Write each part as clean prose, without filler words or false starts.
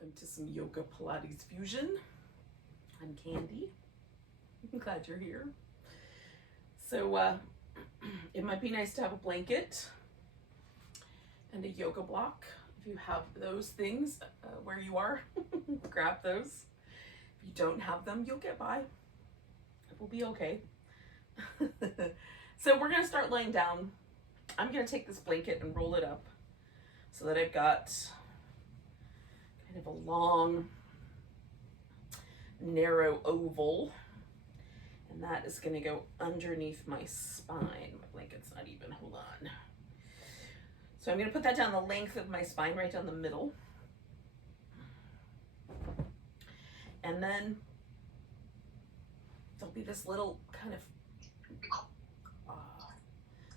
Welcome to some yoga Pilates fusion. I'm Candy. I'm glad you're here. So it might be nice to have a blanket and a yoga block. If you have those things where you are, grab those. If you don't have them, you'll get by. It will be okay. So we're gonna start laying down. I'm gonna take this blanket and roll it up so that I've got kind of a long, narrow oval, and that is going to go underneath my spine. My blanket's not even, hold on. So I'm going to put that down the length of my spine, right down the middle. And then there'll be this little kind of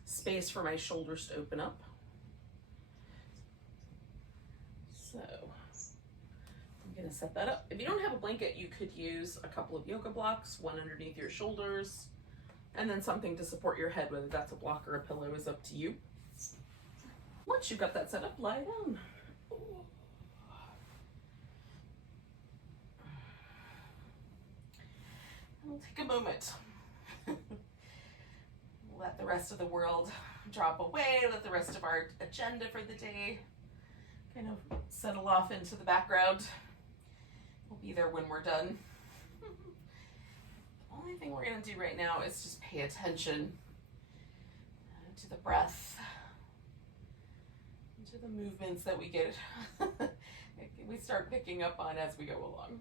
space for my shoulders to open up. So I'm gonna set that up. If you don't have a blanket, you could use a couple of yoga blocks, one underneath your shoulders, and then something to support your head, whether that's a block or a pillow is up to you. Once you've got that set up, lie down. We'll take a moment. Let the rest of the world drop away, let the rest of our agenda for the day kind of settle off into the background. We'll be there when we're done. The only thing we're going to do right now is just pay attention to the breath, to the movements that we get, we start picking up on as we go along.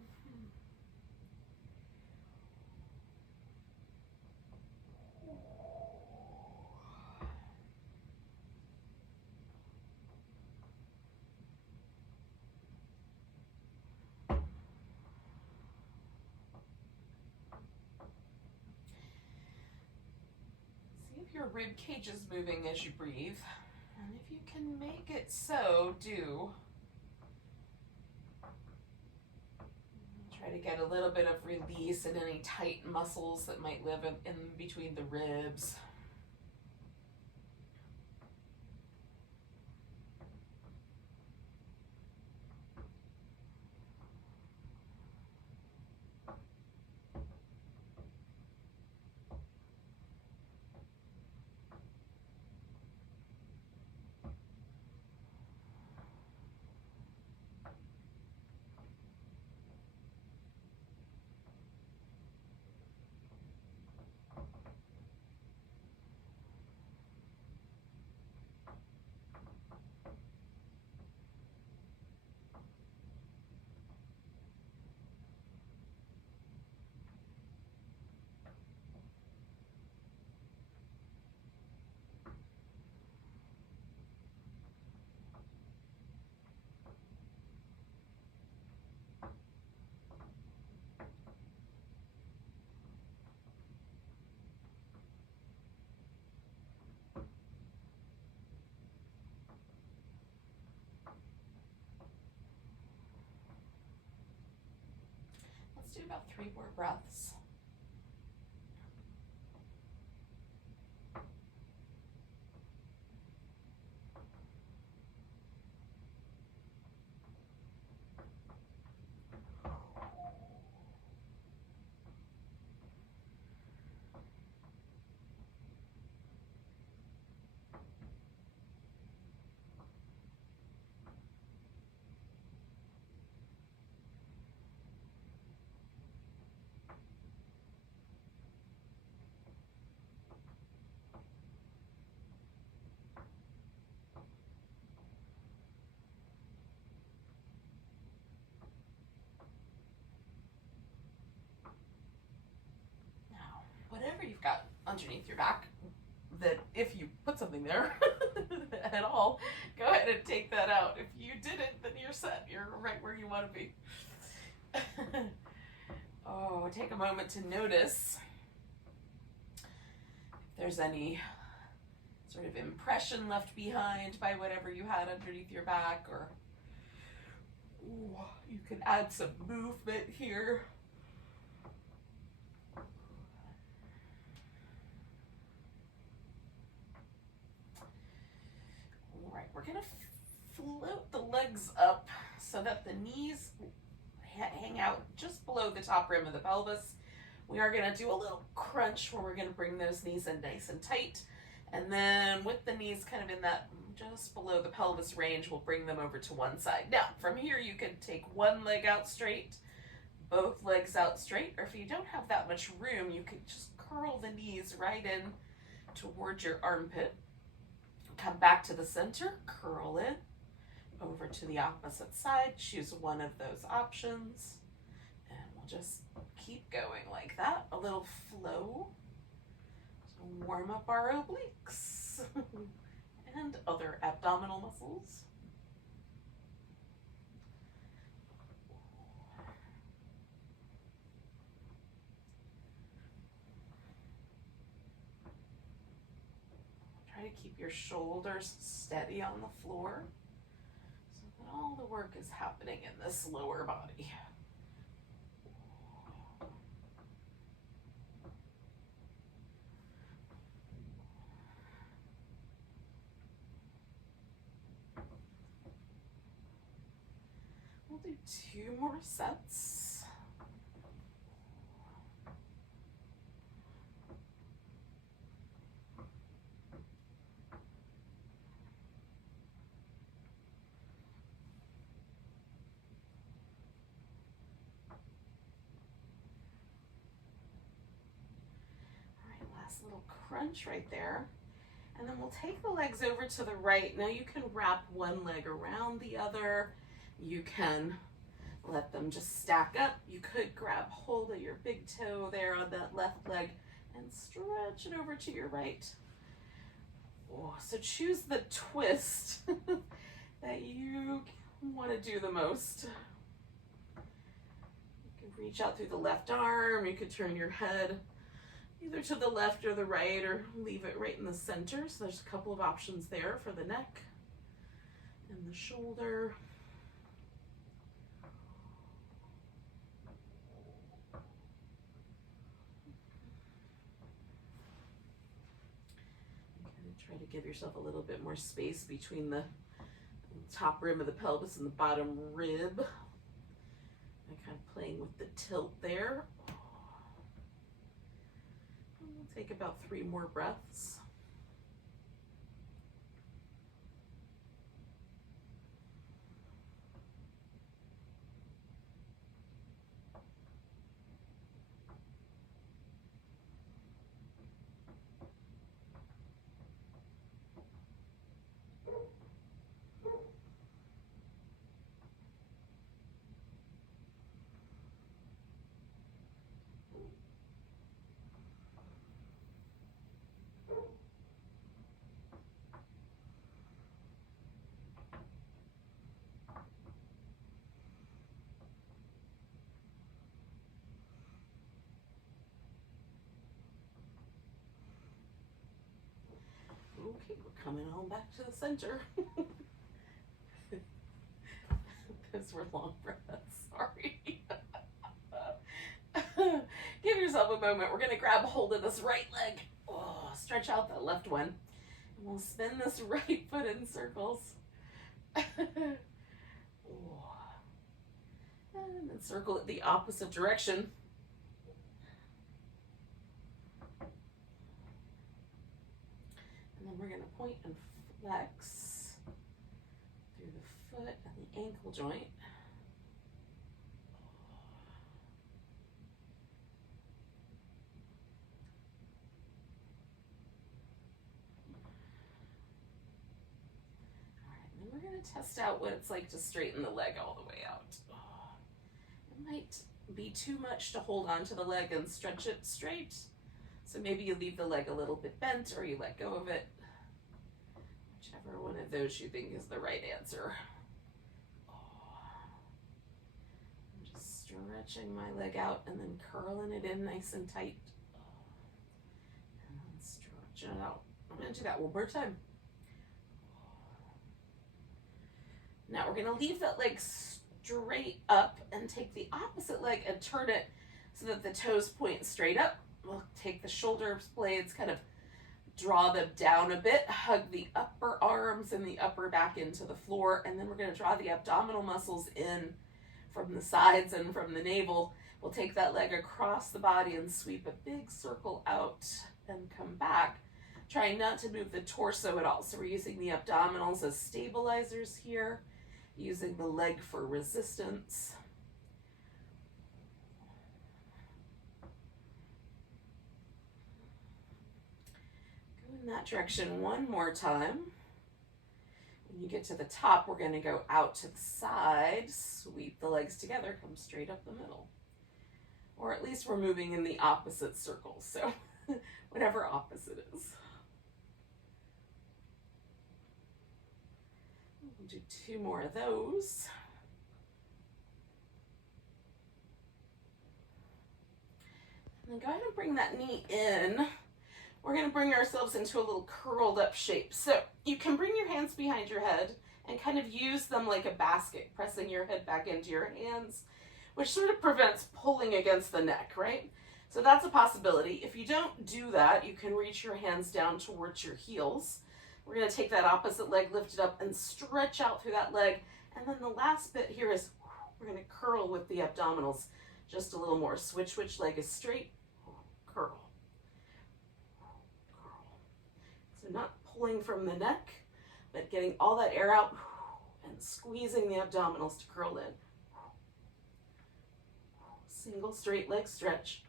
Your rib cage is moving as you breathe, and if you can make it so, do. Try to get a little bit of release in any tight muscles that might live in between the ribs. Let's do about 3 more breaths. Whatever you've got underneath your back, that if you put something there at all, go ahead and take that out. If you didn't, then you're set. You're right where you want to be. Oh, take a moment to notice if there's any sort of impression left behind by whatever you had underneath your back, or you can add some movement here. We're gonna float the legs up so that the knees hang out just below the top rim of the pelvis. We are going to do a little crunch where we're going to bring those knees in nice and tight. And then with the knees kind of in that just below the pelvis range, we'll bring them over to one side. Now, from here, you can take one leg out straight, both legs out straight, or if you don't have that much room, you can just curl the knees right in towards your armpit. Come back to the center, curl in, over to the opposite side, choose one of those options, and we'll just keep going like that, a little flow to warm up our obliques and other abdominal muscles. Try to keep your shoulders steady on the floor so that all the work is happening in this lower body. We'll do 2 more sets. All right, last little crunch right there. And then we'll take the legs over to the right. Now you can wrap one leg around the other. You can let them just stack up. You could grab hold of your big toe there on that left leg and stretch it over to your right. Oh, so choose the twist that you want to do the most. You can reach out through the left arm. You could turn your head either to the left or the right, or leave it right in the center. So there's a couple of options there for the neck and the shoulder. Try to give yourself a little bit more space between the top rim of the pelvis and the bottom rib. I'm kind of playing with the tilt there. And we'll take about 3 more breaths. Okay, we're coming on back to the center. Those were long breaths, sorry. Give yourself a moment. We're gonna grab hold of this right leg. Oh, stretch out that left one. And we'll spin this right foot in circles. Oh. And then circle it the opposite direction. And then we're going to point and flex through the foot and the ankle joint. All right, and then we're going to test out what it's like to straighten the leg all the way out. It might be too much to hold onto the leg and stretch it straight. So maybe you leave the leg a little bit bent or you let go of it. Whichever one of those you think is the right answer. I'm just stretching my leg out and then curling it in nice and tight. And then stretch it out. I'm going to do that one more time. Now we're going to leave that leg straight up and take the opposite leg and turn it so that the toes point straight up. We'll take the shoulder blades, kind of Draw them down a bit, hug the upper arms and the upper back into the floor, and then we're going to draw the abdominal muscles in from the sides and from the navel. We'll take that leg across the body and sweep a big circle out and come back, trying not to move the torso at all. So we're using the abdominals as stabilizers here, using the leg for resistance. In that direction one more time. When you get to the top, we're going to go out to the side, sweep the legs together, come straight up the middle. Or at least we're moving in the opposite circle, so whatever opposite is. We'll do 2 more of those. And then go ahead and bring that knee in. We're going to bring ourselves into a little curled up shape. So you can bring your hands behind your head and kind of use them like a basket, pressing your head back into your hands, which sort of prevents pulling against the neck, right? So that's a possibility. If you don't do that, you can reach your hands down towards your heels. We're going to take that opposite leg, lift it up, and stretch out through that leg. And then the last bit here is we're going to curl with the abdominals just a little more. Switch which leg is straight, curl. So not pulling from the neck, but getting all that air out and squeezing the abdominals to curl in. Single straight leg stretch.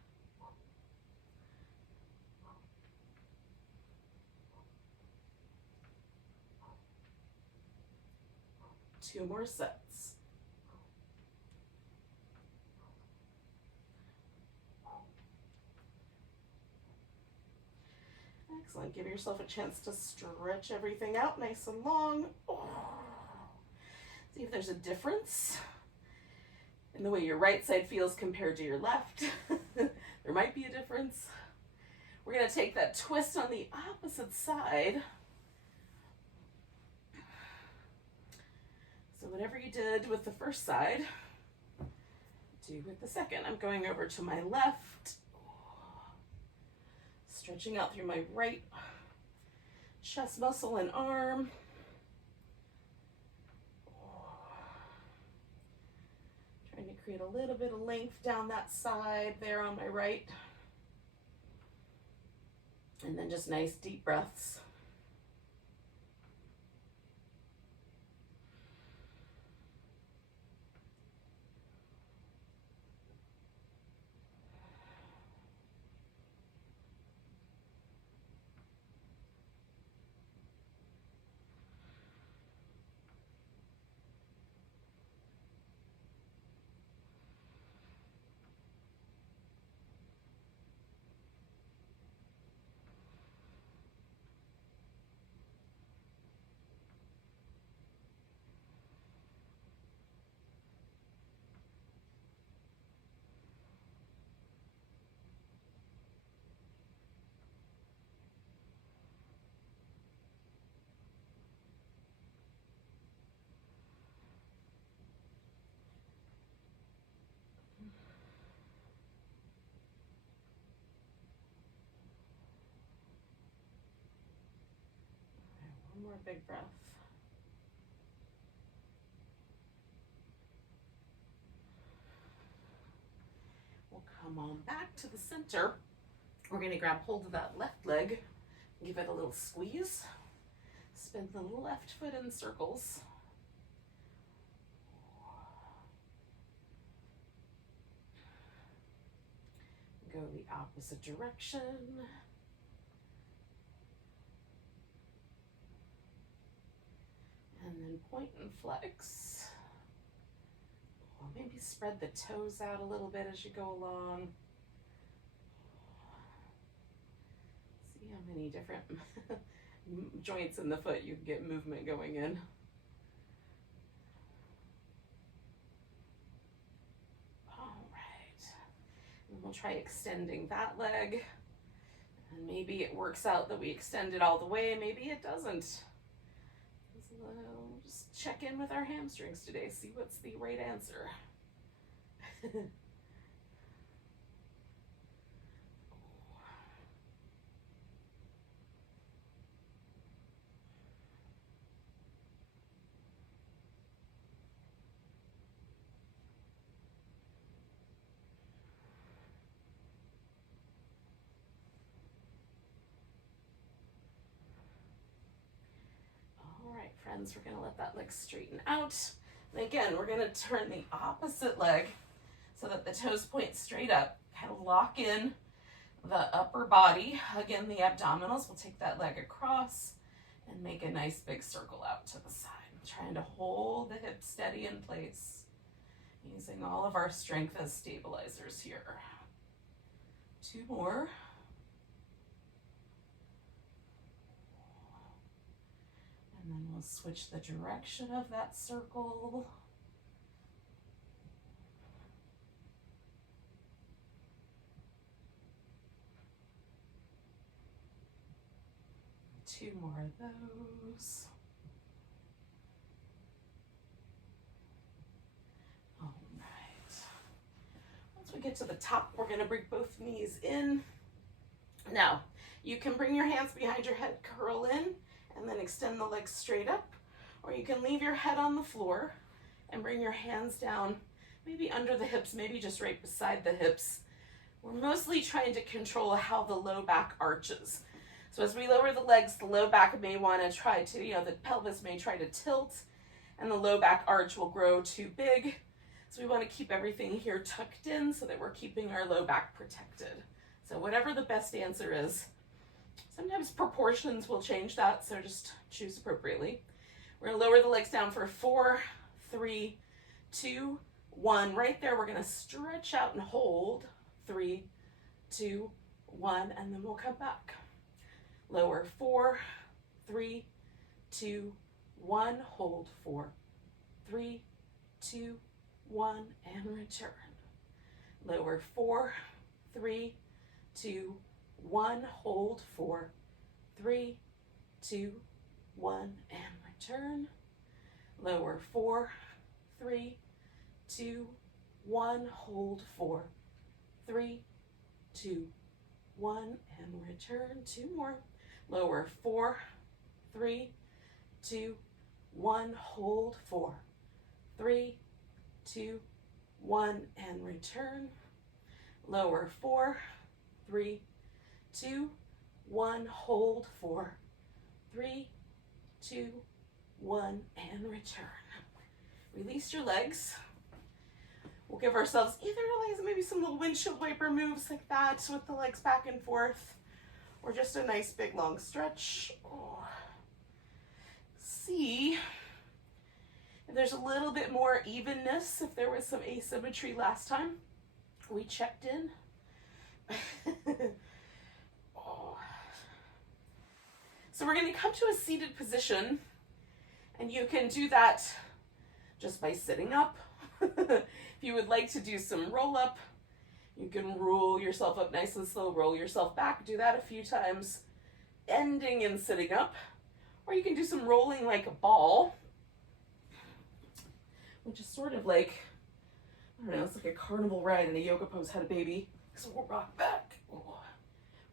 Two more sets. Excellent. Give yourself a chance to stretch everything out nice and long. See if there's a difference in the way your right side feels compared to your left. There might be a difference. We're going to take that twist on the opposite side. So whatever you did with the first side, do with the second. I'm going over to my left. Stretching out through my right chest muscle and arm. Trying to create a little bit of length down that side there on my right. And then just nice deep breaths. One more big breath. We'll come on back to the center. We're going to grab hold of that left leg, give it a little squeeze, spin the left foot in circles. Go the opposite direction. And then point and flex. Maybe spread the toes out a little bit as you go along. See how many different joints in the foot you can get movement going in. All right. And we'll try extending that leg. And maybe it works out that we extend it all the way. Maybe it doesn't. We'll just check in with our hamstrings today, see what's the right answer. friends, we're gonna let that leg straighten out. And again, we're gonna turn the opposite leg so that the toes point straight up, kind of lock in the upper body. Again, the abdominals, we'll take that leg across and make a nice big circle out to the side. Trying to hold the hips steady in place, using all of our strength as stabilizers here. 2 more. And then we'll switch the direction of that circle. Two more of those. All right. Once we get to the top, we're going to bring both knees in. Now, you can bring your hands behind your head, curl in, and then extend the legs straight up. Or you can leave your head on the floor and bring your hands down, maybe under the hips, maybe just right beside the hips. We're mostly trying to control how the low back arches. So as we lower the legs, the low back may want to try to, the pelvis may try to tilt, and the low back arch will grow too big. So we want to keep everything here tucked in so that we're keeping our low back protected. So whatever the best answer is. Sometimes proportions will change that, so just choose appropriately. We're going to lower the legs down for 4, 3, 2, 1. Right there, we're going to stretch out and hold. 3, 2, 1, and then we'll come back. Lower 4, 3, 2, 1. Hold 4, 3, 2, 1, and return. Lower 4, 3, 2, 1. Hold 4, 3, 2, 1, and return. Lower 4, 3, 2, 1. Hold 4, 3, 2, 1, and return. 2 more. Lower 4, 3, 2, 1. Hold 4, 3, 2, 1, and return. Lower 4, 3, 2, 1. Hold 4, 3, 2, 1, and return. Release your legs. We'll give ourselves either maybe some little windshield wiper moves like that with the legs back and forth, or just a nice big long stretch. Oh. See if there's a little bit more evenness, if there was some asymmetry last time we checked in. Oh. So we're going to come to a seated position, and you can do that just by sitting up. If you would like to do some roll up, you can roll yourself up nice and slow, roll yourself back, do that a few times, ending in sitting up. Or you can do some rolling like a ball, which is sort of like, I don't know, it's like a carnival ride in a yoga pose had a baby. So we'll rock back,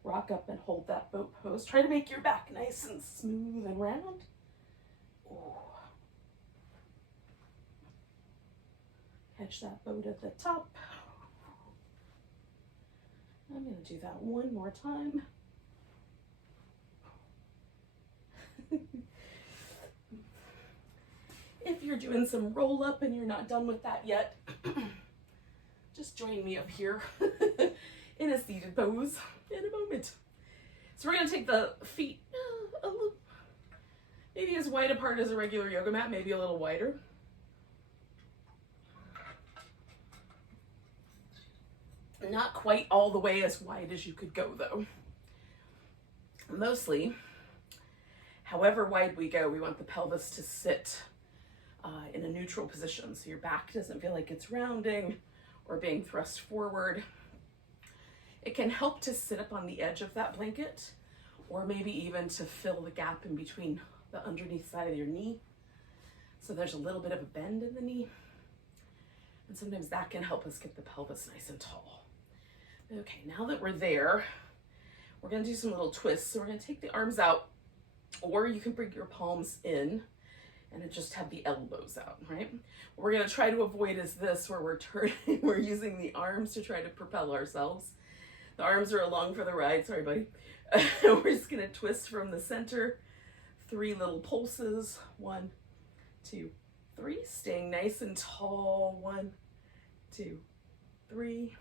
rock up and hold that boat pose. Try to make your back nice and smooth and round. Catch that boat at the top. I'm going to do that one more time. If you're doing some roll up and you're not done with that yet, just join me up here in a seated pose in a moment. So we're going to take the feet a little, maybe as wide apart as a regular yoga mat, maybe a little wider. Not quite all the way as wide as you could go though. Mostly, however wide we go, we want the pelvis to sit in a neutral position, so your back doesn't feel like it's rounding or being thrust forward. It can help to sit up on the edge of that blanket, or maybe even to fill the gap in between the underneath side of your knee, so there's a little bit of a bend in the knee, and sometimes that can help us get the pelvis nice and tall. Okay, now that we're there, we're going to do some little twists. So we're going to take the arms out, or you can bring your palms in and just have the elbows out, right? What we're going to try to avoid is this, where we're using the arms to try to propel ourselves. The arms are along for the ride, sorry buddy. We're just going to twist from the center, 3 little pulses, 1, 2, 3. Staying nice and tall. 1, 2, 3.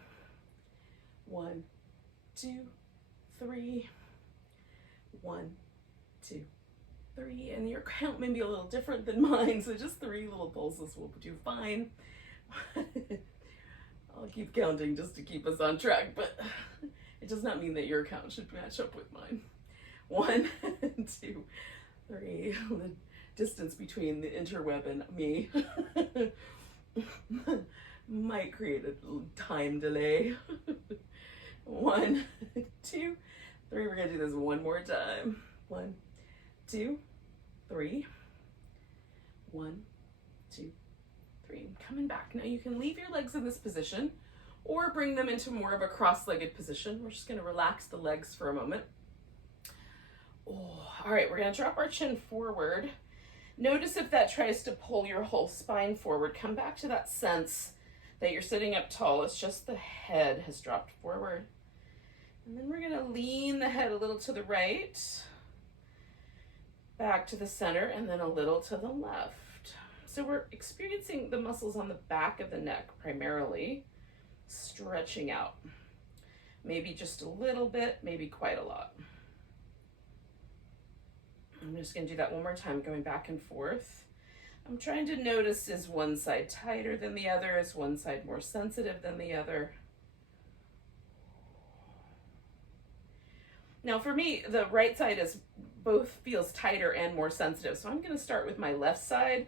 1, 2, 3. 1, 2, 3. And your count may be a little different than mine, so just 3 little pulses will do fine. I'll keep counting just to keep us on track, but it does not mean that your count should match up with mine. 1, 2, 3. The distance between the interweb and me might create a time delay. 1, 2, 3. We're gonna do this one more time. 1, 2, 3. 1, 2, 3. Coming back. Now you can leave your legs in this position or bring them into more of a cross-legged position. We're just gonna relax the legs for a moment. Oh, all right, we're gonna drop our chin forward. Notice if that tries to pull your whole spine forward. Come back to that sense that you're sitting up tall. It's just the head has dropped forward. And then we're gonna lean the head a little to the right, back to the center, and then a little to the left. So we're experiencing the muscles on the back of the neck primarily, stretching out. Maybe just a little bit, maybe quite a lot. I'm just gonna do that one more time, going back and forth. I'm trying to notice, is one side tighter than the other? Is one side more sensitive than the other? Now for me, the right side both feels tighter and more sensitive. So I'm gonna start with my left side.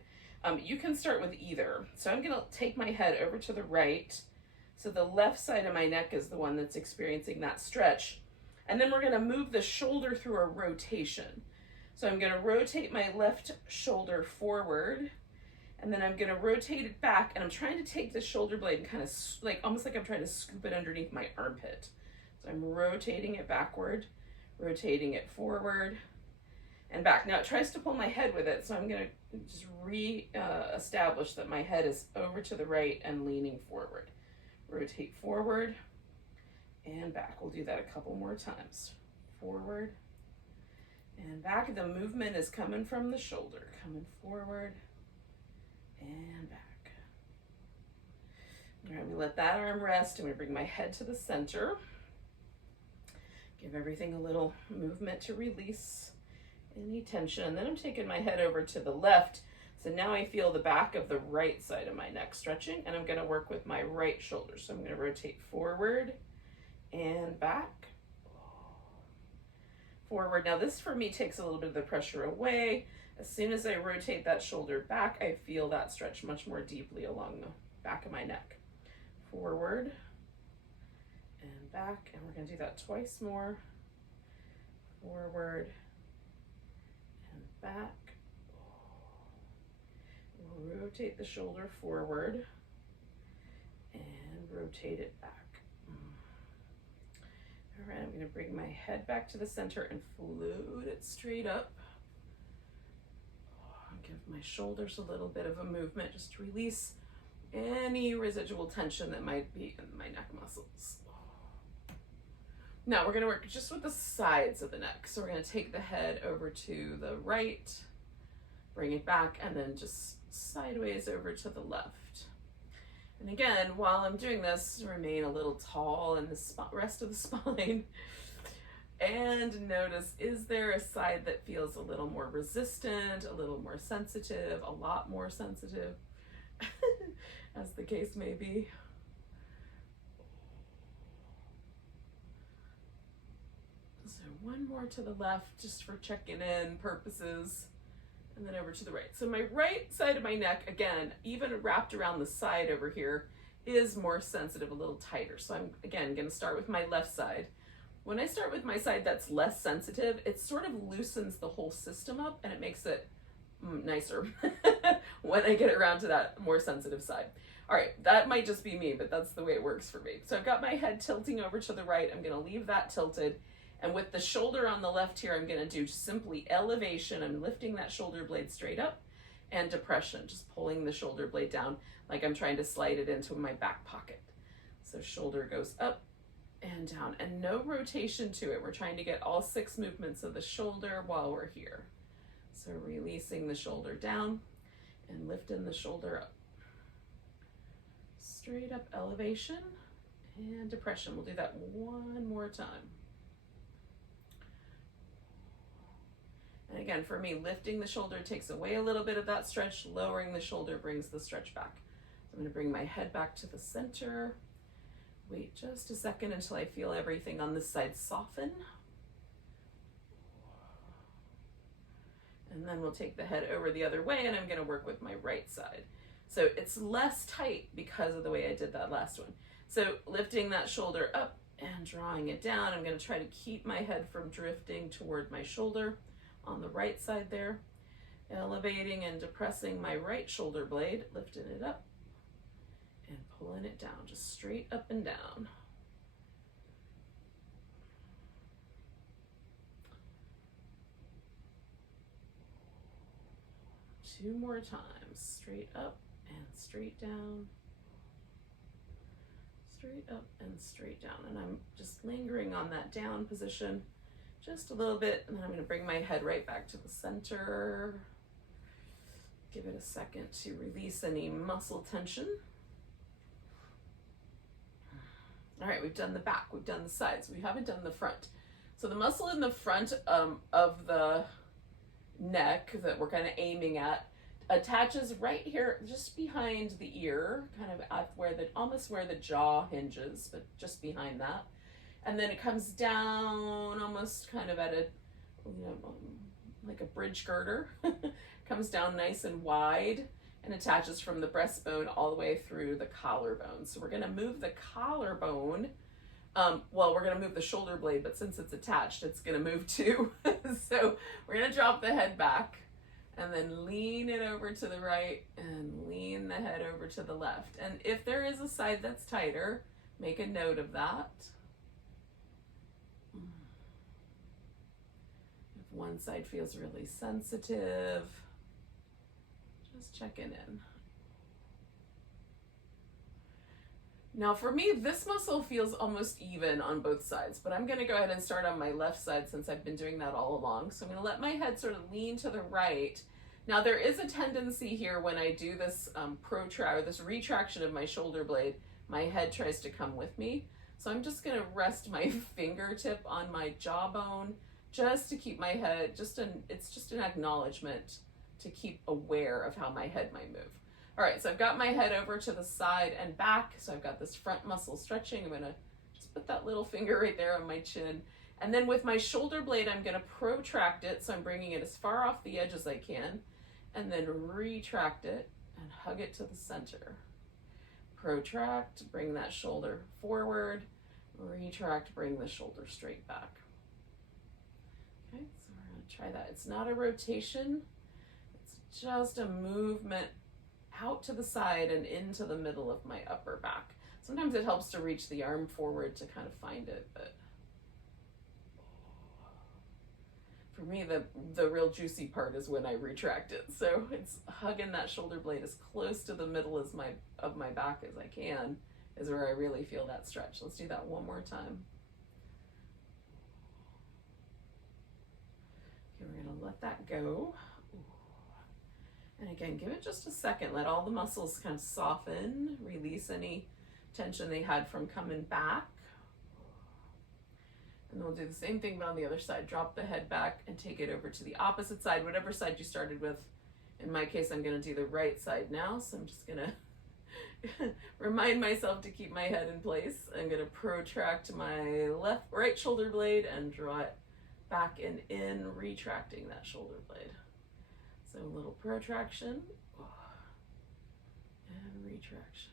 You can start with either. So I'm gonna take my head over to the right. So the left side of my neck is the one that's experiencing that stretch. And then we're gonna move the shoulder through a rotation. So I'm gonna rotate my left shoulder forward, and then I'm gonna rotate it back, and I'm trying to take the shoulder blade and kind of almost like I'm trying to scoop it underneath my armpit. So I'm rotating it backward, rotating it forward and back. Now it tries to pull my head with it, so I'm gonna just establish that my head is over to the right and leaning forward. Rotate forward and back. We'll do that a couple more times. Forward and back. The movement is coming from the shoulder, coming forward and back. All right, we let that arm rest. I'm gonna bring my head to the center. Give everything a little movement to release any tension. And then I'm taking my head over to the left. So now I feel the back of the right side of my neck stretching, and I'm gonna work with my right shoulder. So I'm gonna rotate forward and back. Forward. Now this for me takes a little bit of the pressure away. As soon as I rotate that shoulder back, I feel that stretch much more deeply along the back of my neck. Forward and back, and we're gonna do that twice more. Forward and back. We'll rotate the shoulder forward and rotate it back. All right, I'm gonna bring my head back to the center and float it straight up. Give my shoulders a little bit of a movement just to release any residual tension that might be in my neck muscles. Now we're gonna work just with the sides of the neck. So we're gonna take the head over to the right, bring it back, and then just sideways over to the left. And again, while I'm doing this, remain a little tall in the rest of the spine. And notice, is there a side that feels a little more resistant, a little more sensitive, a lot more sensitive, as the case may be? So one more to the left, just for checking in purposes. And then over to the right. So my right side of my neck, again, even wrapped around the side over here, is more sensitive, a little tighter. So I'm, again, gonna start with my left side. When I start with my side that's less sensitive, it sort of loosens the whole system up and it makes it nicer when I get around to that more sensitive side. All right, that might just be me, but that's the way it works for me. So I've got my head tilting over to the right. I'm gonna leave that tilted. And with the shoulder on the left here, I'm gonna do simply elevation. I'm lifting that shoulder blade straight up, and depression, just pulling the shoulder blade down like I'm trying to slide it into my back pocket. So shoulder goes up and down, and no rotation to it. We're trying to get all 6 movements of the shoulder while we're here. So releasing the shoulder down and lifting the shoulder up. Straight up elevation and depression. We'll do that one more time. And again, for me, lifting the shoulder takes away a little bit of that stretch. Lowering the shoulder brings the stretch back. So I'm going to bring my head back to the center. Wait just a second until I feel everything on this side soften. And then we'll take the head over the other way, and I'm going to work with my right side. So it's less tight because of the way I did that last one. So lifting that shoulder up and drawing it down. I'm going to try to keep my head from drifting toward my shoulder on the right side there. Elevating and depressing my right shoulder blade, lifting it up and pulling it down, just straight up and down. Two more times, straight up and straight down, straight up and straight down. And I'm just lingering on that down position just a little bit, and then I'm going to bring my head right back to the center. Give it a second to release any muscle tension. All right, we've done the back, we've done the sides, we haven't done the front. So the muscle in the front of the neck that we're kind of aiming at attaches right here, just behind the ear, kind of at where almost where the jaw hinges, but just behind that. And then it comes down almost kind of at a, like a bridge girder, comes down nice and wide and attaches from the breastbone all the way through the collarbone. So we're going to move the collarbone. Well, we're going to move the shoulder blade, but since it's attached, it's going to move too. So we're going to drop the head back and then lean it over to the right and lean the head over to the left. And if there is a side that's tighter, make a note of that. If one side feels really sensitive, just checking in. Now for me, this muscle feels almost even on both sides, but I'm gonna go ahead and start on my left side since I've been doing that all along. So I'm gonna let my head sort of lean to the right. Now there is a tendency here when I do this this retraction of my shoulder blade, my head tries to come with me. So I'm just gonna rest my fingertip on my jawbone just to keep my head, it's just an acknowledgement to keep aware of how my head might move. All right, so I've got my head over to the side and back. So I've got this front muscle stretching. I'm gonna just put that little finger right there on my chin. And then with my shoulder blade, I'm gonna protract it. So I'm bringing it as far off the edge as I can, and then retract it and hug it to the center. Protract, bring that shoulder forward, retract, bring the shoulder straight back. Okay, so we're gonna try that. It's not a rotation, it's just a movement out to the side and into the middle of my upper back. Sometimes it helps to reach the arm forward to kind of find it, but for me, the real juicy part is when I retract it. So it's hugging that shoulder blade as close to the middle of my back as I can is where I really feel that stretch. Let's do that one more time. Okay, we're gonna let that go. And again, give it just a second. Let all the muscles kind of soften, release any tension they had from coming back. And then we'll do the same thing, but on the other side. Drop the head back and take it over to the opposite side, whatever side you started with. In my case, I'm gonna do the right side now, so I'm just gonna remind myself to keep my head in place. I'm gonna protract my right shoulder blade and draw it back and in, retracting that shoulder blade. So a little protraction and retraction.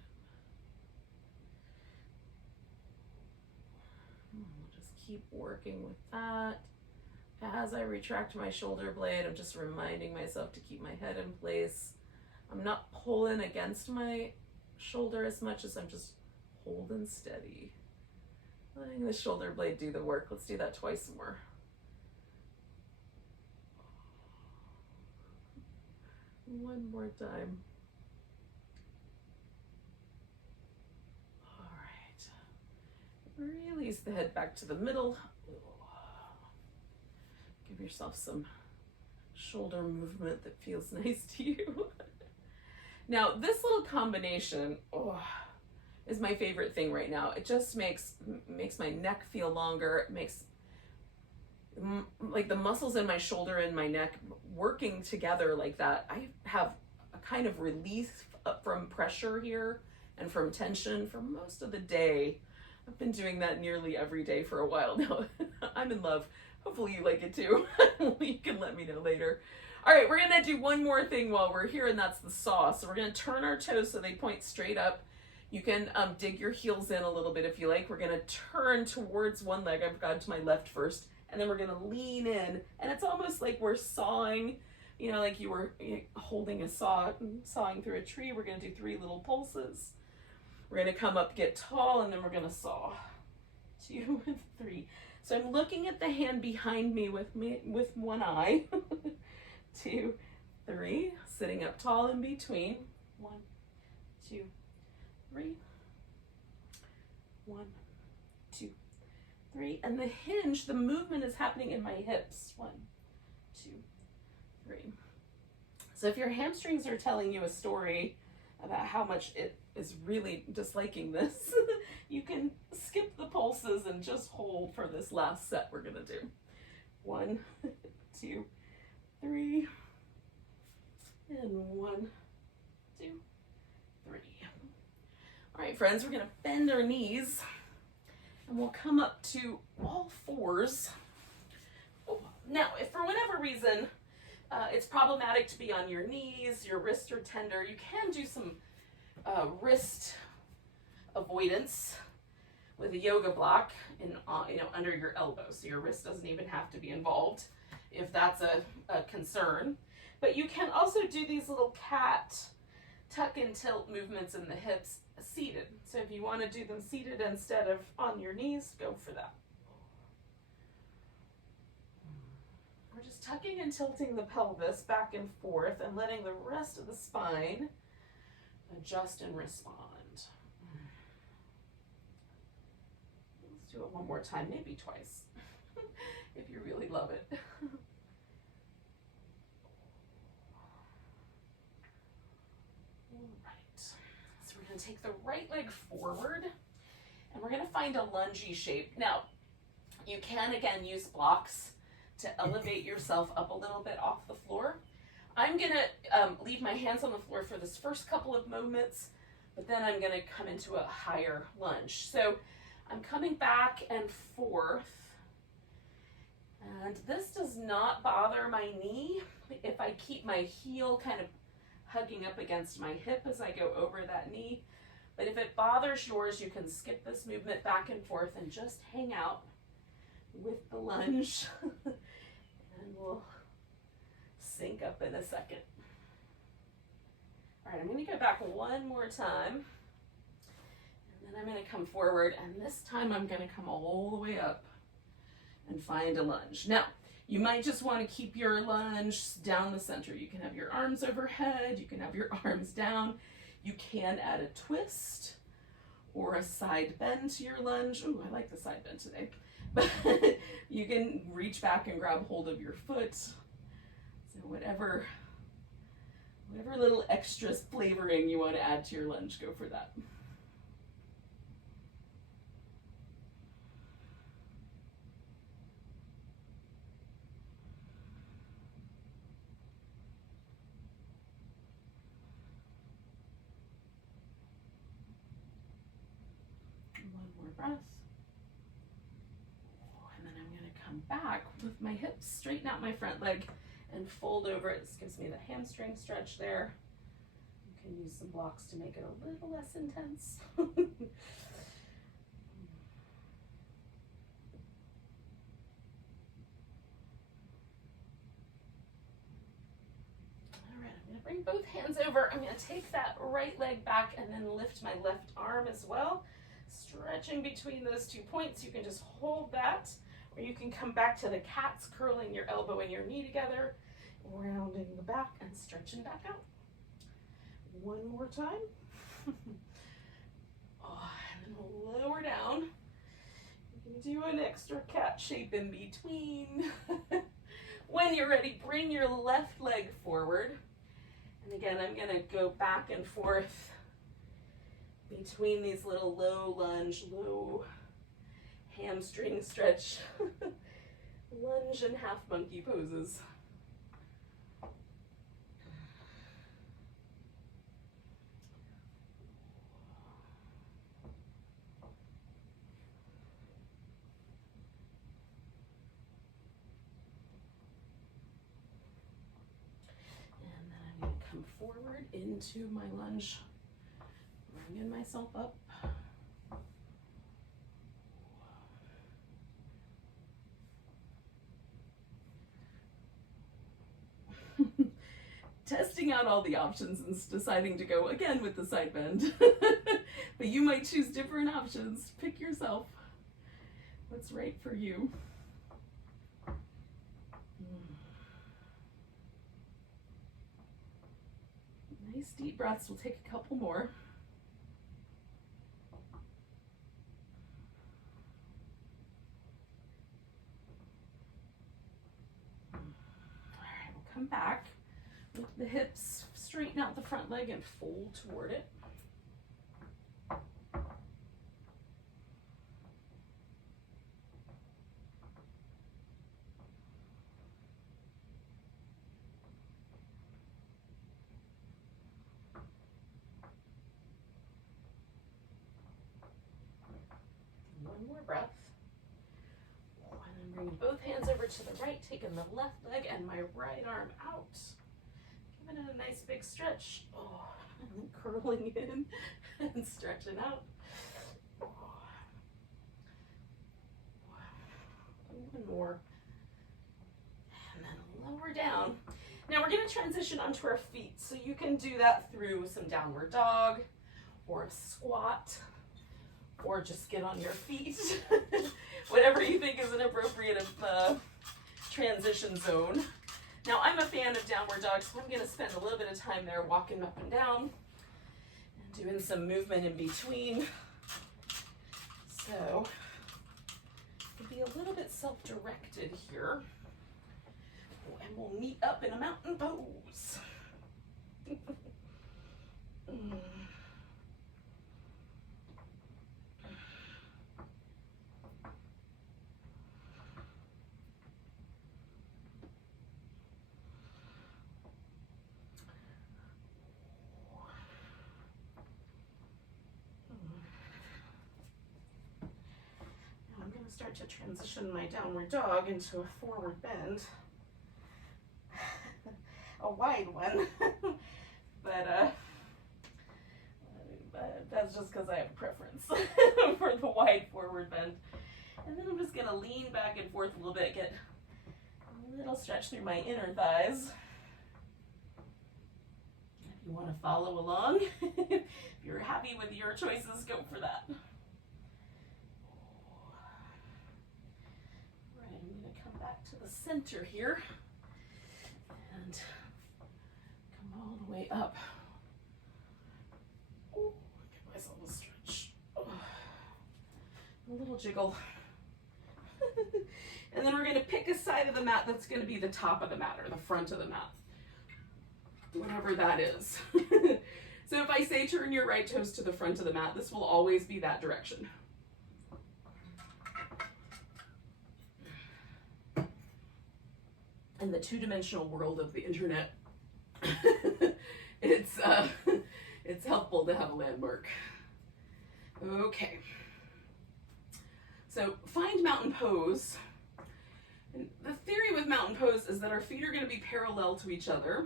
We'll just keep working with that. As I retract my shoulder blade, I'm just reminding myself to keep my head in place. I'm not pulling against my shoulder as much as I'm just holding steady. Letting the shoulder blade do the work. Let's do that twice more. One more time. All right. Release the head back to the middle. Give yourself some shoulder movement that feels nice to you. Now, this little combination is my favorite thing right now. It just makes my neck feel longer. It makes like the muscles in my shoulder and my neck working together like that. I have a kind of relief from pressure here and from tension for most of the day. I've been doing that nearly every day for a while now. I'm in love. Hopefully you like it too. You can let me know later. All right, we're gonna do one more thing while we're here, and that's the saw. So we're gonna turn our toes so they point straight up. You can dig your heels in a little bit if you like. We're gonna turn towards one leg. I've got to my left first, and then we're gonna lean in, and it's almost like we're sawing, you know, like you were holding a saw, sawing through a tree. We're gonna do 3 little pulses. We're gonna come up, get tall, and then we're gonna saw. 2 and 3. So I'm looking at the hand behind me with one eye. 2, 3, sitting up tall in between. 1, 2, 3. 1, 2, 3. And the hinge, the movement is happening in my hips. 1, 2, 3. So if your hamstrings are telling you a story about how much it is really disliking this, you can skip the pulses and just hold for this last set we're gonna do. 1, 2, 3, and 1, 2, 3. All right, friends, we're gonna bend our knees and we'll come up to all fours. Now, if for whatever reason it's problematic to be on your knees, your wrists are tender, you can do some wrist avoidance with a yoga block in, under your elbows. So your wrist doesn't even have to be involved if that's a concern. But you can also do these little cat tuck and tilt movements in the hips seated. So if you want to do them seated instead of on your knees, go for that. We're just tucking and tilting the pelvis back and forth and letting the rest of the spine adjust and respond. Let's do it one more time, maybe twice, if you really love it. All right, so we're going to take the right leg forward and we're going to find a lungy shape. Now, you can again use blocks to elevate yourself up a little bit off the floor. I'm gonna leave my hands on the floor for this first couple of moments, but then I'm gonna come into a higher lunge. So I'm coming back and forth, and this does not bother my knee if I keep my heel kind of hugging up against my hip as I go over that knee. But if it bothers yours, you can skip this movement back and forth and just hang out with the lunge. And we'll sync up in a second. All right, I'm going to go back one more time. And then I'm going to come forward, and this time I'm going to come all the way up and find a lunge. Now, you might just want to keep your lunge down the center. You can have your arms overhead, you can have your arms down. You can add a twist or a side bend to your lunge. Ooh, I like the side bend today. But you can reach back and grab hold of your foot. So whatever little extra flavoring you want to add to your lunge, go for that. One more breath. And then I'm going to come back with my hips, straighten out my front leg, and fold over. This gives me the hamstring stretch there. You can use some blocks to make it a little less intense. All right, I'm going to bring both hands over. I'm going to take that right leg back and then lift my left arm as well. Stretching between those 2 points. You can just hold that, or you can come back to the cats, curling your elbow and your knee together, rounding the back and stretching back out. One more time. And then we'll lower down. You can do an extra cat shape in between. When you're ready, bring your left leg forward And again, I'm gonna go back and forth between these little low lunge, low hamstring stretch, lunge and half monkey poses. Come forward into my lunge, bringing myself up. Testing out all the options and deciding to go again with the side bend. But you might choose different options. Pick yourself what's right for you. Nice deep breaths. We'll take a couple more. All right, we'll come back with the hips, straighten out the front leg and fold toward it. One more breath. And then bring both hands over to the right, taking the left leg and my right arm out. Giving it a nice big stretch. Oh, and curling in and stretching out. One more. And then lower down. Now we're going to transition onto our feet. So you can do that through some downward dog or a squat, or just get on your feet. Whatever you think is an appropriate transition zone. Now I'm a fan of downward dog, so I'm gonna spend a little bit of time there walking up and down and doing some movement in between. So it'll be a little bit self-directed here. And we'll meet up in a mountain pose. Start to transition my downward dog into a forward bend. A wide one. but that's just because I have a preference for the wide forward bend. And then I'm just going to lean back and forth a little bit, get a little stretch through my inner thighs. If you want to follow along, if you're happy with your choices, go for that. To the center here and come all the way up. Ooh, give myself a stretch. Oh, a little jiggle. And then we're going to pick a side of the mat that's going to be the top of the mat or the front of the mat, whatever that is. So if I say turn your right toes to the front of the mat, this will always be that direction. In the two-dimensional world of the internet, it's helpful to have a landmark. Okay. So find mountain pose. And the theory with mountain pose is that our feet are going to be parallel to each other,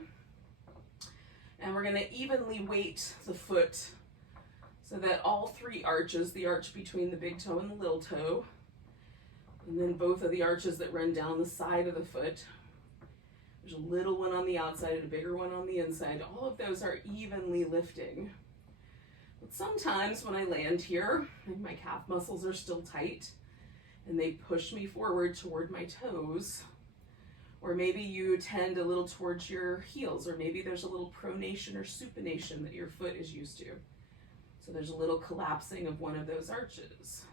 and we're going to evenly weight the foot so that all three arches, the arch between the big toe and the little toe, and then both of the arches that run down the side of the foot. There's a little one on the outside and a bigger one on the inside. All of those are evenly lifting. But sometimes when I land here, my calf muscles are still tight and they push me forward toward my toes. Or maybe you tend a little towards your heels, or maybe there's a little pronation or supination that your foot is used to. So there's a little collapsing of one of those arches.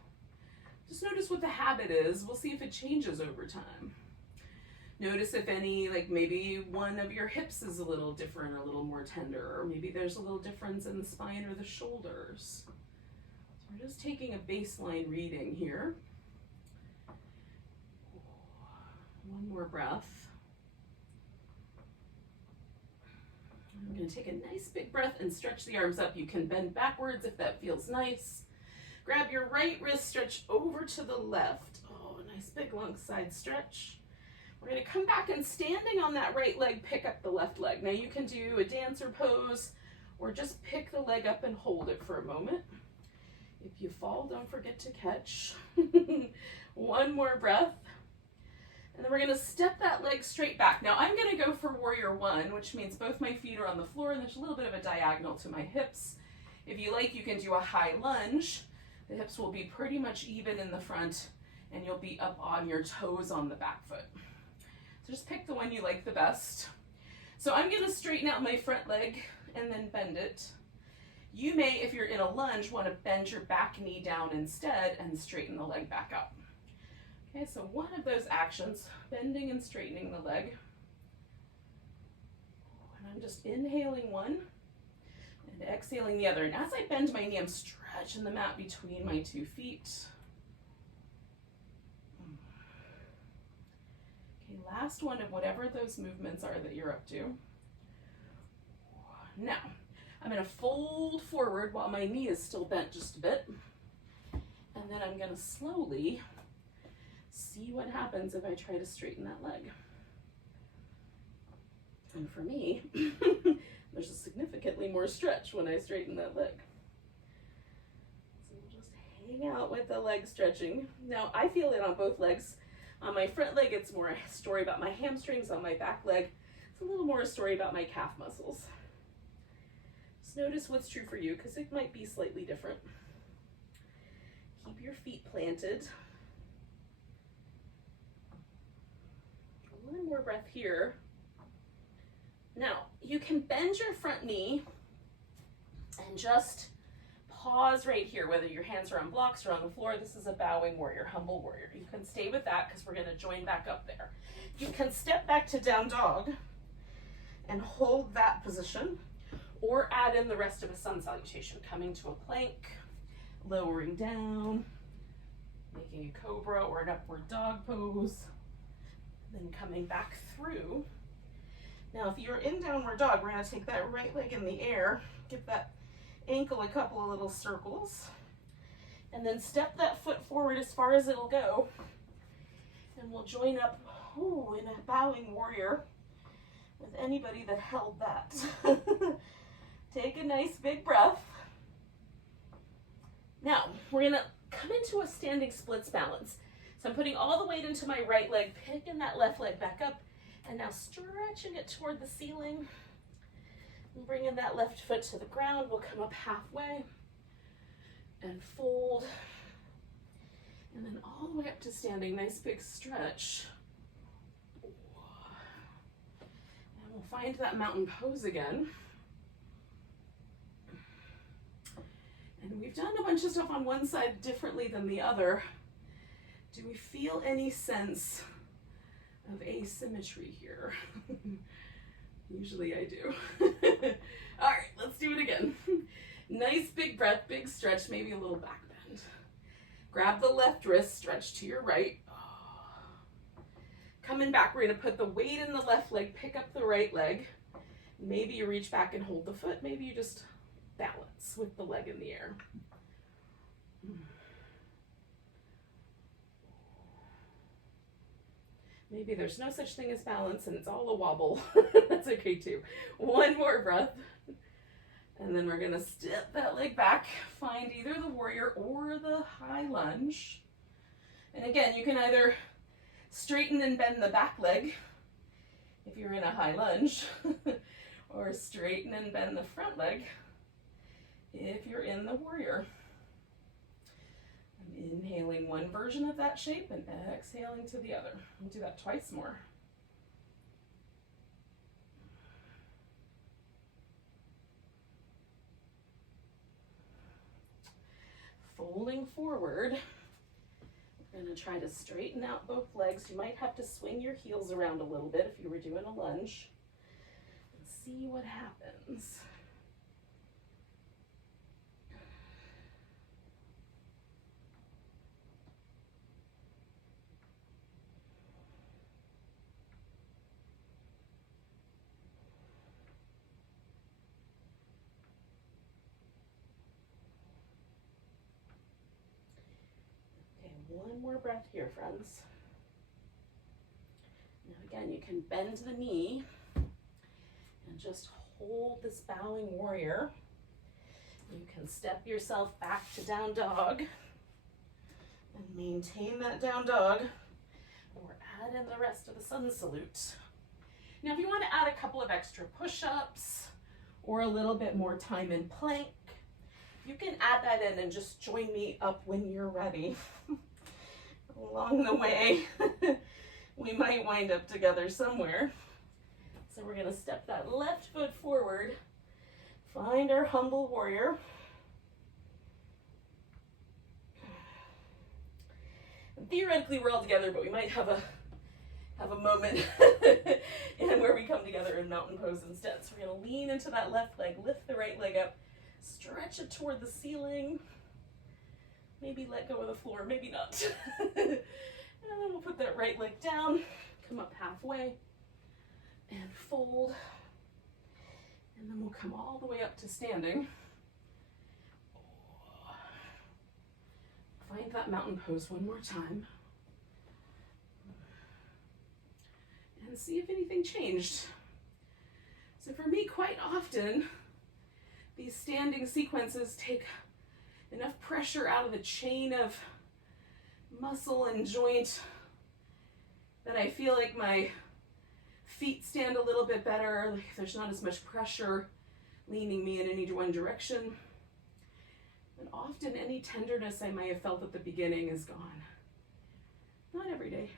Just notice what the habit is. We'll see if it changes over time. Notice if any, like maybe one of your hips is a little different, a little more tender, or maybe there's a little difference in the spine or the shoulders. So we're just taking a baseline reading here. One more breath. I'm going to take a nice big breath and stretch the arms up. You can bend backwards if that feels nice. Grab your right wrist, stretch over to the left. Oh, nice big long side stretch. We're going to come back and standing on that right leg, pick up the left leg. Now you can do a dancer pose or just pick the leg up and hold it for a moment. If you fall, don't forget to catch. One more breath. And then we're going to step that leg straight back. Now I'm going to go for warrior one, which means both my feet are on the floor and there's a little bit of a diagonal to my hips. If you like, you can do a high lunge. The hips will be pretty much even in the front and you'll be up on your toes on the back foot. So just pick the one you like the best. So I'm going to straighten out my front leg and then bend it. You may, if you're in a lunge, want to bend your back knee down instead and straighten the leg back up. Okay, so one of those actions, bending and straightening the leg. And I'm just inhaling one and exhaling the other. And as I bend my knee, I'm stretching the mat between my 2 feet. Okay, last one of whatever those movements are that you're up to. Now, I'm going to fold forward while my knee is still bent just a bit. And then I'm going to slowly see what happens if I try to straighten that leg. And for me, there's a significantly more stretch when I straighten that leg. So we'll just hang out with the leg stretching. Now I feel it on both legs. On my front leg, it's more a story about my hamstrings. On my back leg, it's a little more a story about my calf muscles. Just notice what's true for you because it might be slightly different. Keep your feet planted. One more breath here. Now, you can bend your front knee and just pause right here, whether your hands are on blocks or on the floor. This is a bowing warrior, humble warrior. You can stay with that because we're going to join back up there. You can step back to down dog and hold that position, or add in the rest of a sun salutation, coming to a plank, lowering down, making a cobra or an upward dog pose, then coming back through. Now, if you're in downward dog, we're going to take that right leg in the air, give that ankle a couple of little circles, and then step that foot forward as far as it'll go. And we'll join up in a bowing warrior with anybody that held that. Take a nice big breath. Now, we're going to come into a standing splits balance. So I'm putting all the weight into my right leg, picking that left leg back up, and now stretching it toward the ceiling. And bringing that left foot to the ground. We'll come up halfway and fold. And then all the way up to standing, nice big stretch. And we'll find that mountain pose again. And we've done a bunch of stuff on one side differently than the other. Do we feel any sense of asymmetry here? Usually I do. All right, let's do it again. Nice big breath, big stretch, maybe a little back bend. Grab the left wrist, stretch to your right. Coming back, we're gonna put the weight in the left leg, pick up the right leg. Maybe you reach back and hold the foot. Maybe you just balance with the leg in the air. Maybe there's no such thing as balance and it's all a wobble. That's okay too. One more breath. And then we're gonna step that leg back, find either the warrior or the high lunge. And again, you can either straighten and bend the back leg if you're in a high lunge, or straighten and bend the front leg if you're in the warrior. I'm inhaling one version of that shape and exhaling to the other. We'll do that twice more. Folding forward, We're going to try to straighten out both legs. You might have to swing your heels around a little bit if you were doing a lunge. And see what happens. One more breath here, friends. Now again, you can bend the knee and just hold this bowing warrior. You can step yourself back to down dog and maintain that down dog, or add in the rest of the sun salute. Now if you want to add a couple of extra push-ups or a little bit more time in plank, you can add that in and just join me up when you're ready. Along the way, we might wind up together somewhere. So we're going to step that left foot forward, find our humble warrior. And theoretically, we're all together, but we might have a moment in where we come together in mountain pose instead. So we're going to lean into that left leg, lift the right leg up, stretch it toward the ceiling. Maybe let go of the floor, maybe not. And then we'll put that right leg down, come up halfway, and fold. And then we'll come all the way up to standing. Find that mountain pose one more time. And see if anything changed. So for me, quite often, these standing sequences take enough pressure out of the chain of muscle and joint that I feel like my feet stand a little bit better. Like there's not as much pressure leaning me in any one direction. And often any tenderness I might have felt at the beginning is gone. Not every day,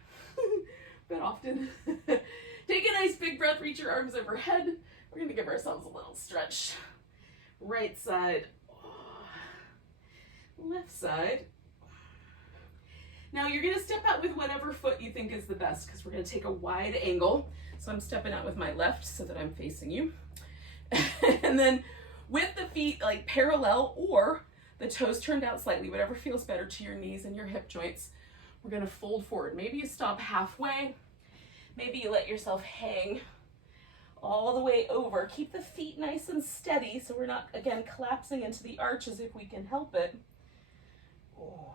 but often. Take a nice big breath, reach your arms overhead. We're gonna give ourselves a little stretch. Right side. Left side. Now you're going to step out with whatever foot you think is the best, because we're going to take a wide angle. So I'm stepping out with my left so that I'm facing you. And then with the feet like parallel or the toes turned out slightly, whatever feels better to your knees and your hip joints, we're going to fold forward. Maybe you stop halfway. Maybe you let yourself hang all the way over. Keep the feet nice and steady so we're not, again, collapsing into the arches if we can help it. Oh.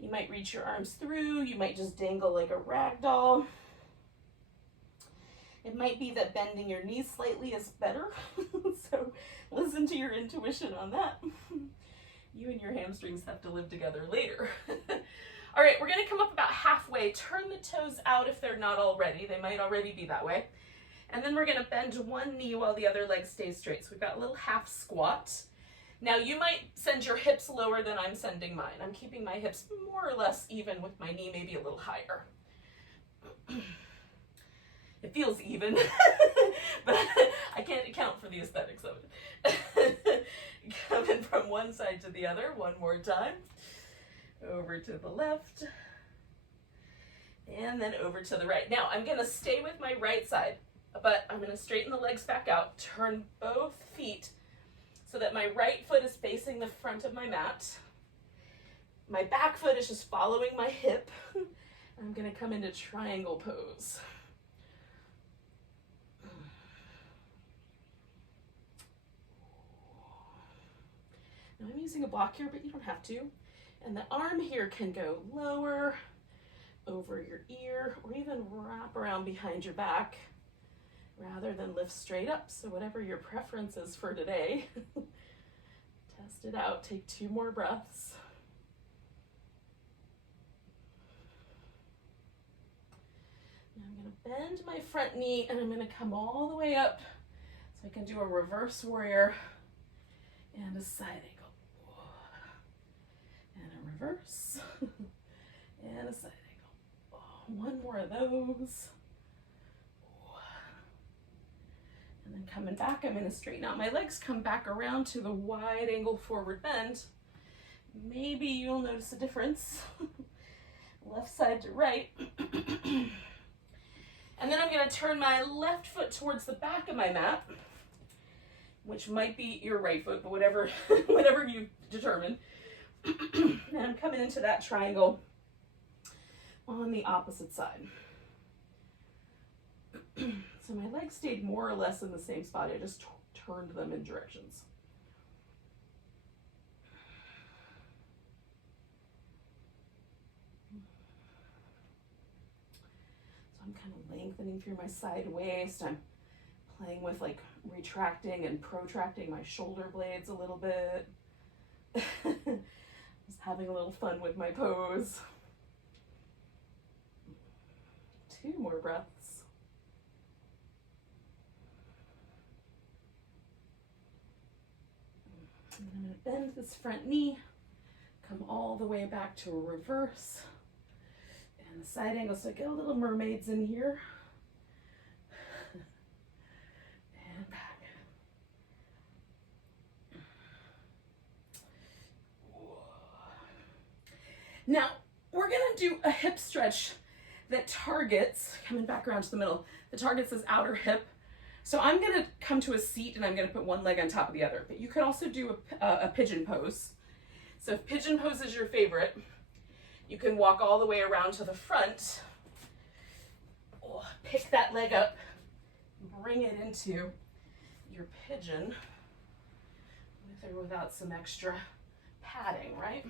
You might reach your arms through. You might just dangle like a rag doll. It might be that bending your knees slightly is better. So listen to your intuition on that. You and your hamstrings have to live together later. All right, we're gonna come up about halfway. Turn the toes out if they're not already. They might already be that way. And then we're gonna bend one knee while the other leg stays straight. So we've got a little half squat. Now you might send your hips lower than I'm sending mine. I'm keeping my hips more or less even with my knee maybe a little higher. It feels even, but I can't account for the aesthetics of it. Coming from one side to the other, one more time. Over to the left, and then over to the right. Now I'm gonna stay with my right side, but I'm gonna straighten the legs back out, turn both feet so that my right foot is facing the front of my mat. My back foot is just following my hip. I'm gonna come into triangle pose. Now I'm using a block here, but you don't have to. And the arm here can go lower, over your ear, or even wrap around behind your back rather than lift straight up. So whatever your preference is for today, test it out. Take 2 more breaths. Now I'm gonna bend my front knee and I'm gonna come all the way up so I can do a reverse warrior and a side angle. And a reverse, and a side angle. Oh, one more of those. And then coming back, I'm gonna straighten out my legs, come back around to the wide angle forward bend. Maybe you'll notice a difference. Left side to right. And then I'm going to turn my left foot towards the back of my mat, which might be your right foot, but whatever, whatever you determine. And I'm coming into that triangle on the opposite side. So my legs stayed more or less in the same spot. I just turned them in directions. So I'm kind of lengthening through my side waist. I'm playing with like retracting and protracting my shoulder blades a little bit. Just having a little fun with my pose. 2 more breaths. And I'm going to bend this front knee, come all the way back to a reverse. And the side angle, so I get a little mermaids in here. And back. Now, we're going to do a hip stretch that targets, coming back around to the middle, that targets this outer hip. So I'm going to come to a seat and I'm going to put one leg on top of the other. But you could also do a pigeon pose. So if pigeon pose is your favorite, you can walk all the way around to the front. Oh, pick that leg up, bring it into your pigeon with or without some extra padding, right?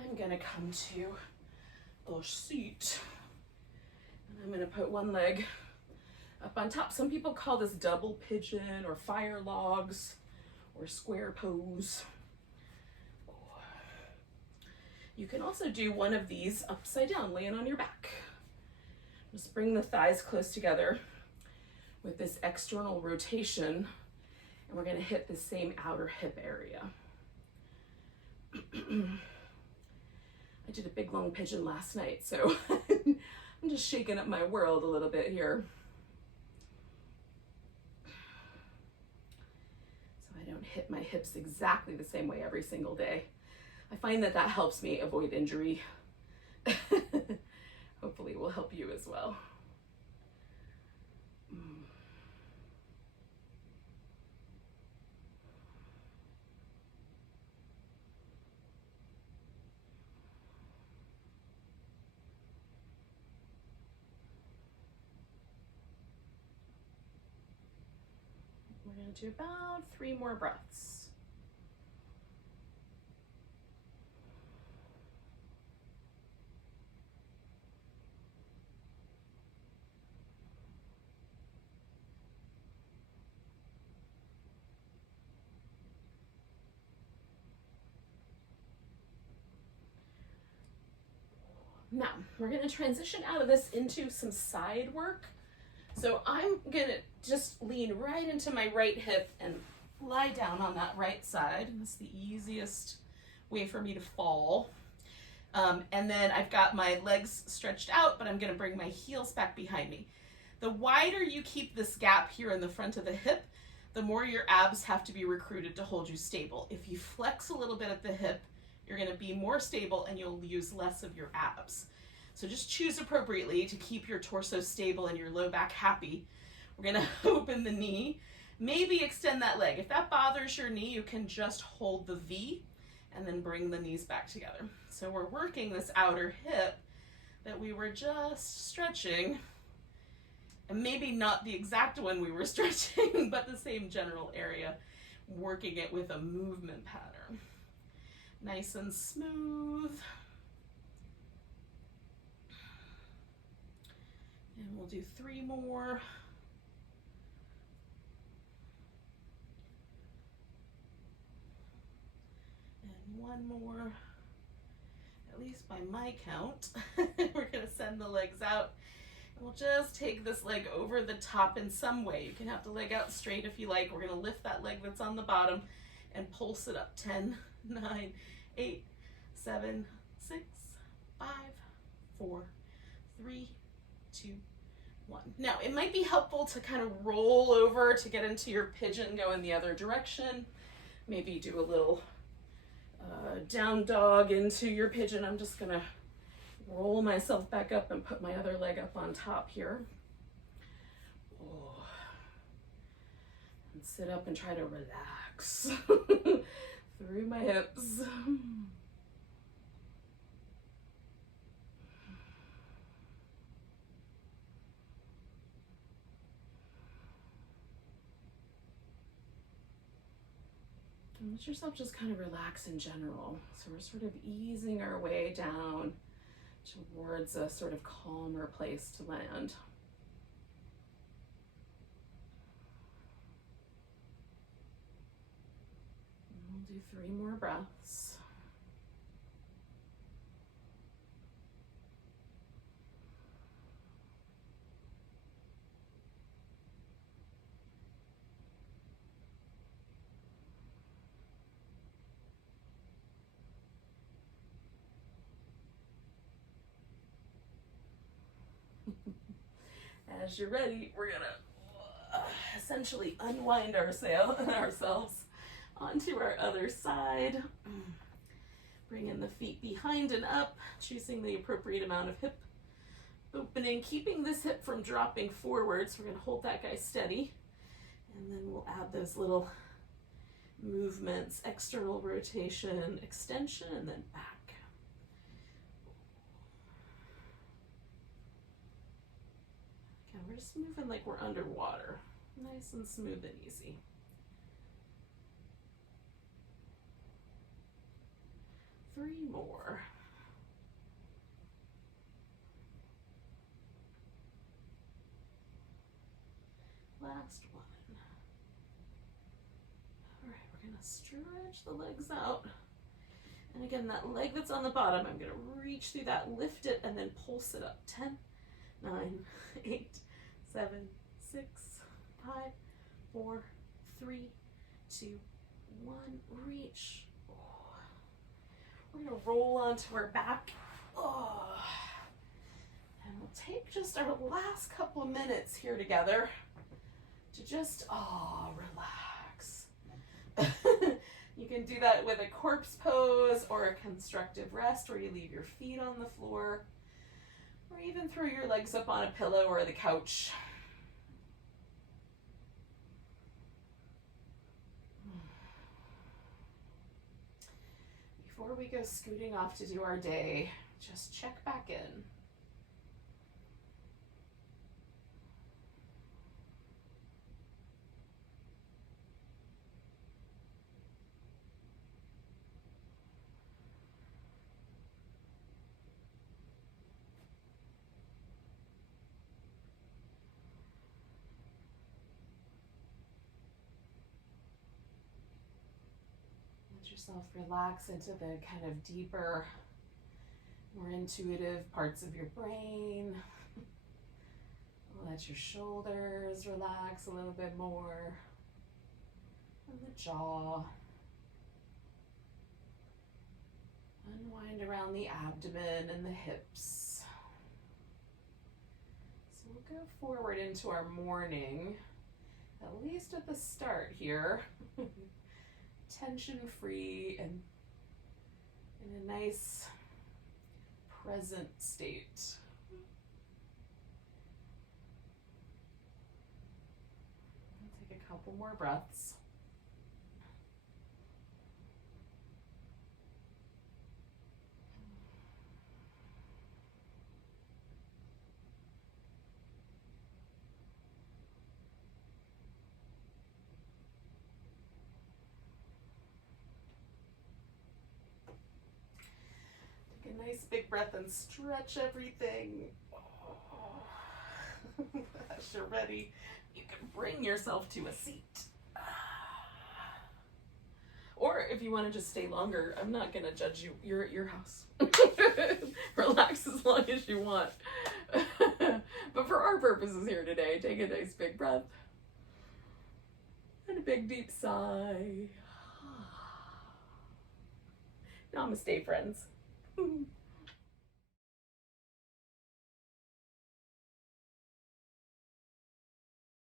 I'm going to come to a seat and I'm going to put one leg up on top. Some people call this double pigeon or fire logs or square pose. You can also do one of these upside down, laying on your back. Just bring the thighs close together with this external rotation, and we're going to hit the same outer hip area. I did a big long pigeon last night, so I'm just shaking up my world a little bit here. So I don't hit my hips exactly the same way every single day. I find that that helps me avoid injury. Hopefully it will help you as well. We're going to do about 3 more breaths. Now, we're going to transition out of this into some side work. So I'm going to just lean right into my right hip and lie down on that right side. That's the easiest way for me to fall. And then I've got my legs stretched out, but I'm going to bring my heels back behind me. The wider you keep this gap here in the front of the hip, the more your abs have to be recruited to hold you stable. If you flex a little bit at the hip, you're going to be more stable and you'll use less of your abs. So just choose appropriately to keep your torso stable and your low back happy. We're going to open the knee, maybe extend that leg. If that bothers your knee, you can just hold the V and then bring the knees back together. So we're working this outer hip that we were just stretching, and maybe not the exact one we were stretching, but the same general area, working it with a movement pattern. Nice and smooth. And we'll do 3 more. And 1 more, at least by my count. We're going to send the legs out. And we'll just take this leg over the top in some way. You can have the leg out straight if you like. We're going to lift that leg that's on the bottom and pulse it up. 10, 9, 8, 7, 6, 5, 4, 3, 2, 1. Now, it might be helpful to kind of roll over to get into your pigeon, go in the other direction. Maybe do a little down dog into your pigeon. I'm just gonna roll myself back up and put my other leg up on top here. Oh. And sit up and try to relax through my hips. And let yourself just kind of relax in general. So we're sort of easing our way down towards a sort of calmer place to land. And we'll do 3 more breaths. As you're ready, we're gonna essentially unwind ourselves onto our other side. Bringing the feet behind and up, choosing the appropriate amount of hip opening, keeping this hip from dropping forward. So we're gonna hold that guy steady. And then we'll add those little movements, external rotation, extension, and then back. We're just moving like we're underwater. Nice and smooth and easy. Three more. Last one. All right, we're gonna stretch the legs out. And again, that leg that's on the bottom, I'm gonna reach through that, lift it, and then pulse it up. 10, 9, 8, 7, 6, 5, 4, 3, 2, 1. Reach. Oh. We're gonna roll onto our back. Oh. And we'll take just our last couple of minutes here together to just, relax. You can do that with a corpse pose or a constructive rest where you leave your feet on the floor. Or even throw your legs up on a pillow or the couch. Before we go scooting off to do our day, just check back in. Yourself relax into the kind of deeper, more intuitive parts of your brain. Let your shoulders relax a little bit more, and the jaw. Unwind around the abdomen and the hips. So we'll go forward into our morning, at least at the start here. Tension-free and in a nice present state. I'll take a couple more breaths. Nice big breath and stretch everything. Oh. As you're ready, you can bring yourself to a seat. Or if you want to just stay longer, I'm not going to judge you. You're at your house. Relax as long as you want. But for our purposes here today, take a nice big breath. And a big deep sigh. Namaste, friends.